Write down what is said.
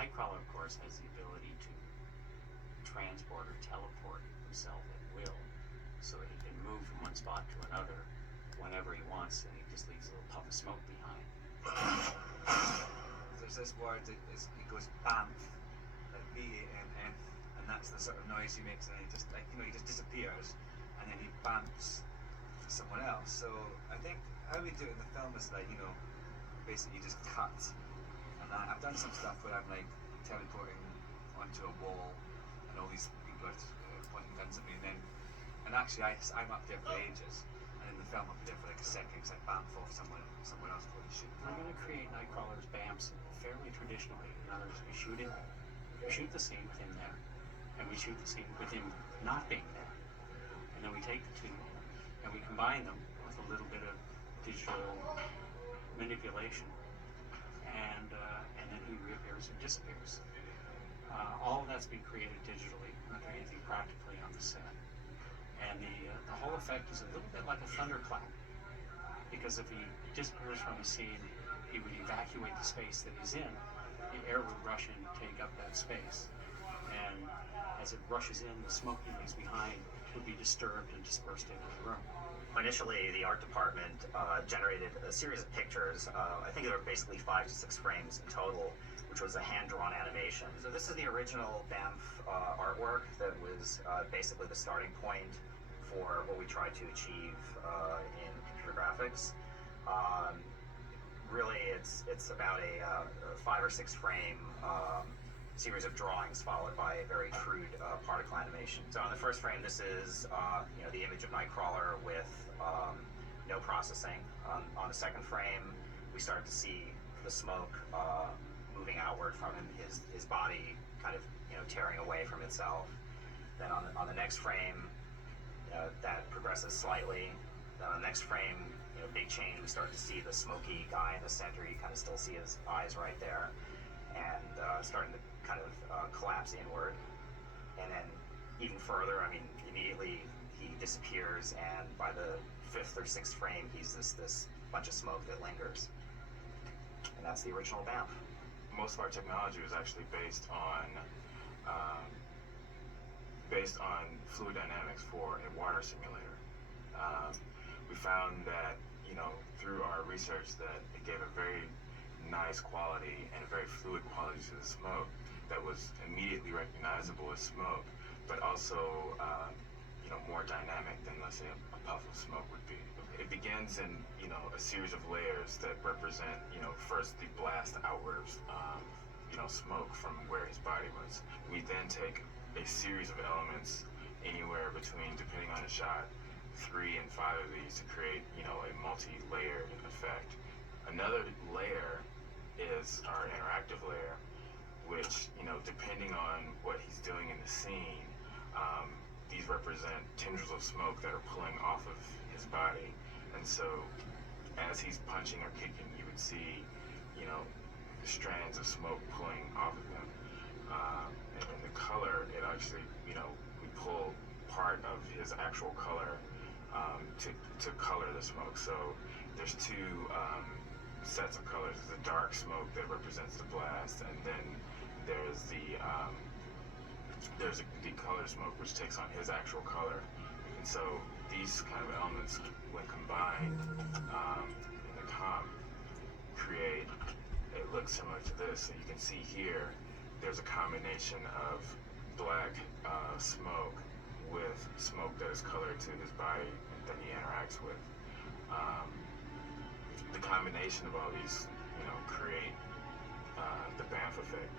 Nightcrawler, of course, has the ability to transport or teleport himself at will, so that he can move from one spot to another whenever he wants, and he just leaves a little puff of smoke behind. There's this word that he goes Bamf, like B-A-M-F, and that's the sort of noise he makes, and he just he just disappears, and then he bamfs for someone else. So I think how we do it in the film is that basically you just cut, and I've done some stuff where I'm like teleporting onto a wall, and all these people are pointing guns at me, and actually I'm up there for ages, and in the film I'll be there for like a second because I bamf off somewhere else before they shoot. We're going to create Nightcrawler's Bamfs fairly traditionally. In other words, we shoot the scene with him there, and we shoot the scene with him not being there, and then we take the two and we combine them with a little bit of digital manipulation, and then he reappears and disappears. All of that's been created digitally, not doing anything practically on the set. And the whole effect is a little bit like a thunderclap, because if he disappears from the scene, he would evacuate the space that he's in. The air would rush in to take up that space, and as it rushes in, the smoke he leaves behind would be disturbed and dispersed into the room. Initially, the art department generated a series of pictures. I think there were basically 5 to 6 frames in total, which was a hand-drawn animation. So this is the original Bamf artwork that was basically the starting point for what we tried to achieve in computer graphics. Really, it's about a 5 or 6 frame series of drawings followed by a very crude particle animation. So on the first frame, this is the image of Nightcrawler with no processing. On the second frame, we started to see the smoke moving outward from him, his body kind of tearing away from itself. Then on the next frame, that progresses slightly. Then on the next frame, big change, we start to see the smoky guy in the center. You kind of still see his eyes right there, and starting to kind of collapse inward. And then even further, immediately he disappears, and by the 5th or 6th frame, he's this bunch of smoke that lingers. And that's the original Bamf. Most of our technology was actually based on fluid dynamics for a water simulator. We found that through our research that it gave a very nice quality and a very fluid quality to the smoke that was immediately recognizable as smoke, but also more dynamic than, let's say, a puff of smoke would be. It begins in a series of layers that represent first the blast outwards smoke from where his body was. We then take a series of elements anywhere between, depending on the shot, 3 and 5 of these to create a multi-layered effect. Another layer is our interactive layer, which depending on what he's doing in the scene, these represent tendrils of smoke that are pulling off of his body. And so as he's punching or kicking, you would see strands of smoke pulling off of him. And the color, it actually we pull part of his actual color to color the smoke. So there's 2 sets of colors. There's the dark smoke that represents the blast, and then there's the color smoke, which takes on his actual color. And so these kind of elements, when combined in the comp, create a look similar to this. So you can see here, there's a combination of black smoke with smoke that is colored to his body that he interacts with. The combination of all these, create the Bamf effect.